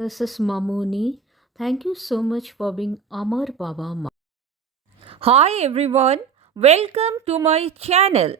This is Mamuni. Thank you so much for being Amar Baba. Hi everyone, welcome to my channel.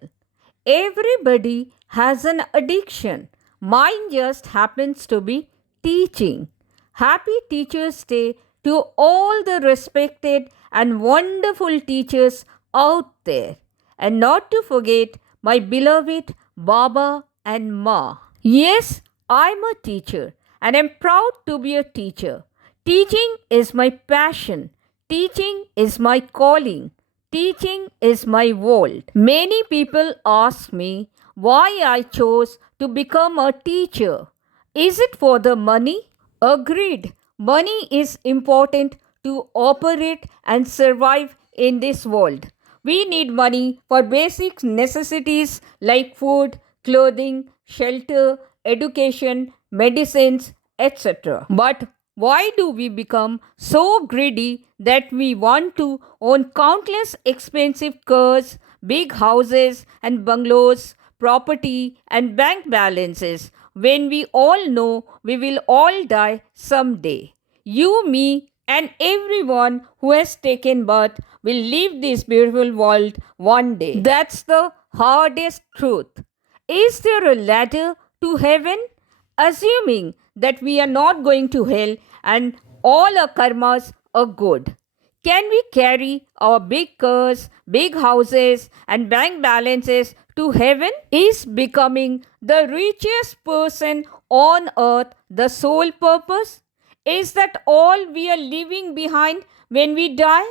Everybody has an addiction. Mine just happens to be teaching. Happy Teachers' Day to all the respected and wonderful teachers out there. And not to forget my beloved Baba and Ma. Yes, I'm a teacher and I'm proud to be a teacher. Teaching is my passion. Teaching is my calling. Teaching is my world. Many people ask me why I chose to become a teacher. Is it for the money? Agreed. Money is important to operate and survive in this world. We need money for basic necessities like food, clothing, shelter, education, medicines, etc. But why do we become so greedy that we want to own countless expensive cars, big houses and bungalows, property and bank balances when we all know we will all die someday? You, me, and everyone who has taken birth will leave this beautiful world one day. That's the hardest truth. Is there a ladder to heaven? Assuming that we are not going to hell and all our karmas are good. Can we carry our big cars, big houses, and bank balances to heaven? Is becoming the richest person on earth the sole purpose? Is that all we are leaving behind when we die?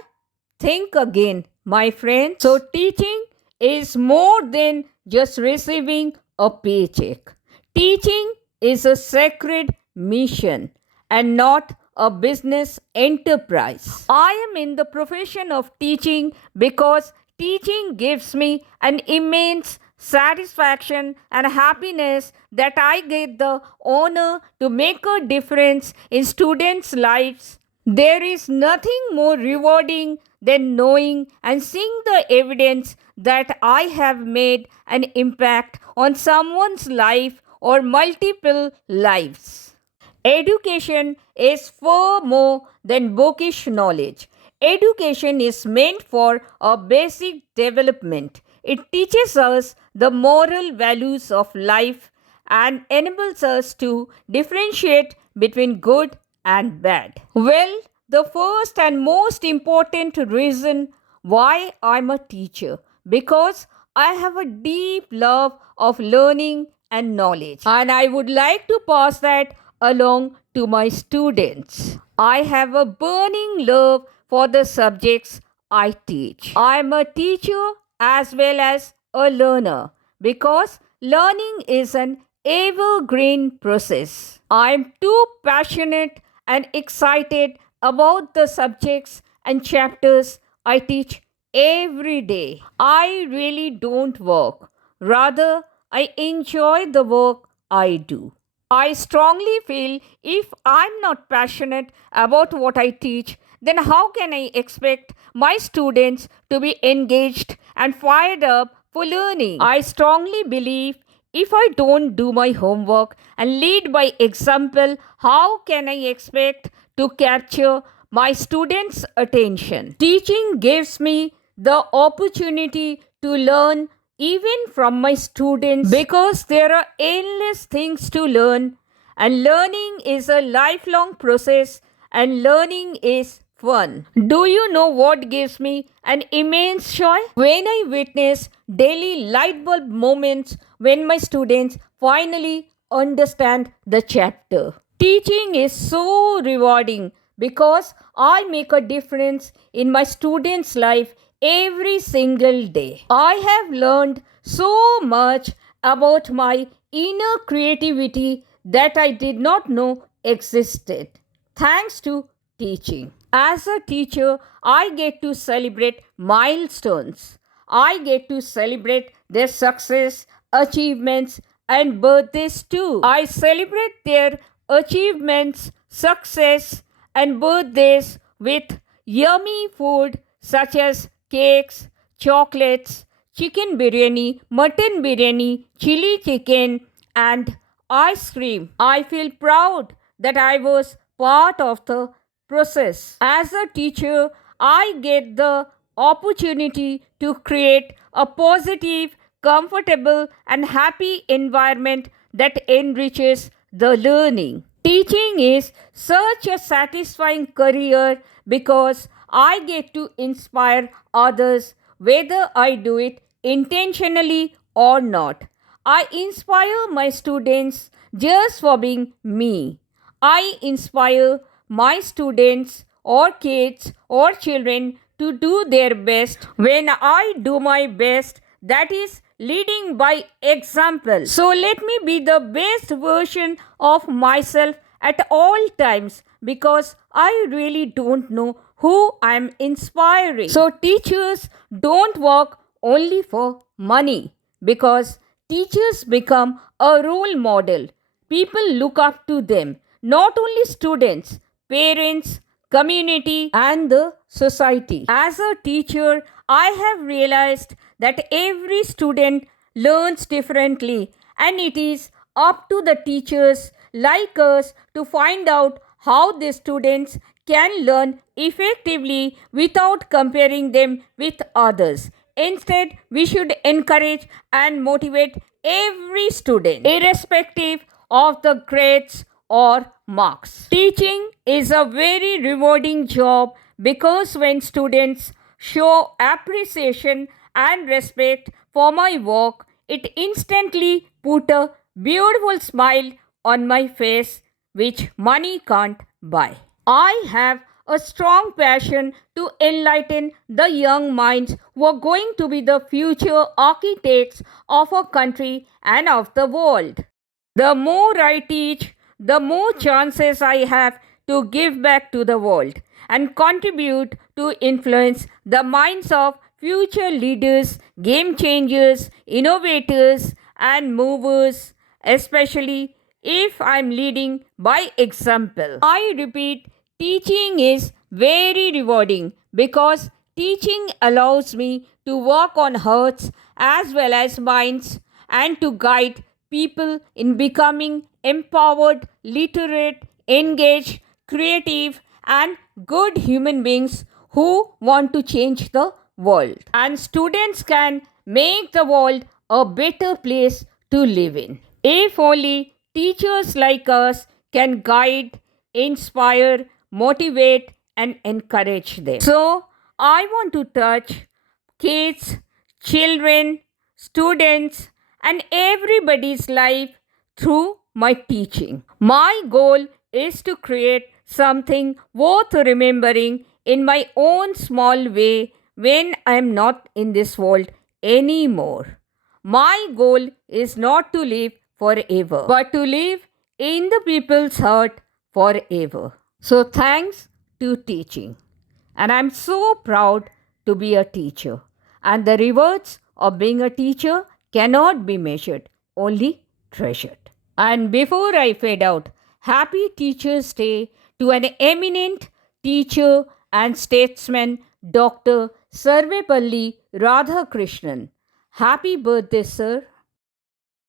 Think again, my friends. So, teaching is more than just receiving a paycheck. Teaching is a sacred mission and not a business enterprise. I am in the profession of teaching because teaching gives me an immense satisfaction and happiness that I get the honor to make a difference in students' lives. There is nothing more rewarding than knowing and seeing the evidence that I have made an impact on someone's life or multiple lives. Education is far more than bookish knowledge. Education is meant for our basic development. It teaches us the moral values of life and enables us to differentiate between good and bad. Well, the first and most important reason why I'm a teacher because I have a deep love of learning and knowledge, and I would like to pass that along to my students. I have a burning love for the subjects I teach. I am a teacher as well as a learner because learning is an evergreen process. I am too passionate and excited about the subjects and chapters I teach every day. I really don't work. Rather, I enjoy the work I do. I strongly feel if I'm not passionate about what I teach, then how can I expect my students to be engaged and fired up for learning? I strongly believe if I don't do my homework and lead by example, how can I expect to capture my students' attention? Teaching gives me the opportunity to learn even from my students because there are endless things to learn, and learning is a lifelong process and learning is fun. Do you know what gives me an immense joy? When I witness daily light bulb moments when my students finally understand the chapter. Teaching is so rewarding because I make a difference in my students' life every single day. I have learned so much about my inner creativity that I did not know existed, thanks to teaching. As a teacher, I get to celebrate milestones. I get to celebrate their success, achievements, and birthdays too. I celebrate their achievements, success, and birthdays with yummy food such as cakes, chocolates, chicken biryani, mutton biryani, chili chicken, and ice cream. I feel proud that I was part of the process. As a teacher, I get the opportunity to create a positive, comfortable, and happy environment that enriches the learning. Teaching is such a satisfying career because I get to inspire others whether I do it intentionally or not. I inspire my students just for being me. I inspire my students or kids or children to do their best. When I do my best, that is leading by example. So let me be the best version of myself at all times because I really don't know who I'm inspiring. So teachers don't work only for money because teachers become a role model. People look up to them, not only students, parents, community, and the society. As a teacher, I have realized that every student learns differently, and it is up to the teachers like us to find out how the students can learn effectively without comparing them with others. Instead, we should encourage and motivate every student, irrespective of the grades or marks. Teaching is a very rewarding job because when students show appreciation and respect for my work, it instantly put a beautiful smile on my face which money can't buy. I have a strong passion to enlighten the young minds who are going to be the future architects of our country and of the world. The more I teach, the more chances I have to give back to the world and contribute to influence the minds of future leaders, game changers, innovators, and movers, especially if I'm leading by example. I repeat, teaching is very rewarding because teaching allows me to work on hearts as well as minds and to guide people in becoming empowered, literate, engaged, creative, and good human beings who want to change the world. And students can make the world a better place to live in. If only teachers like us can guide, inspire, motivate, and encourage them. So, I want to touch kids, children, students, and everybody's life through my teaching. My goal is to create something worth remembering in my own small way when I am not in this world anymore. My goal is not to live forever, but to live in the people's heart forever. So, thanks to teaching. And I'm so proud to be a teacher. And the rewards of being a teacher cannot be measured, only treasured. And before I fade out, happy Teachers' Day to an eminent teacher and statesman, Dr. Sarvepalli Radhakrishnan. Happy birthday, sir.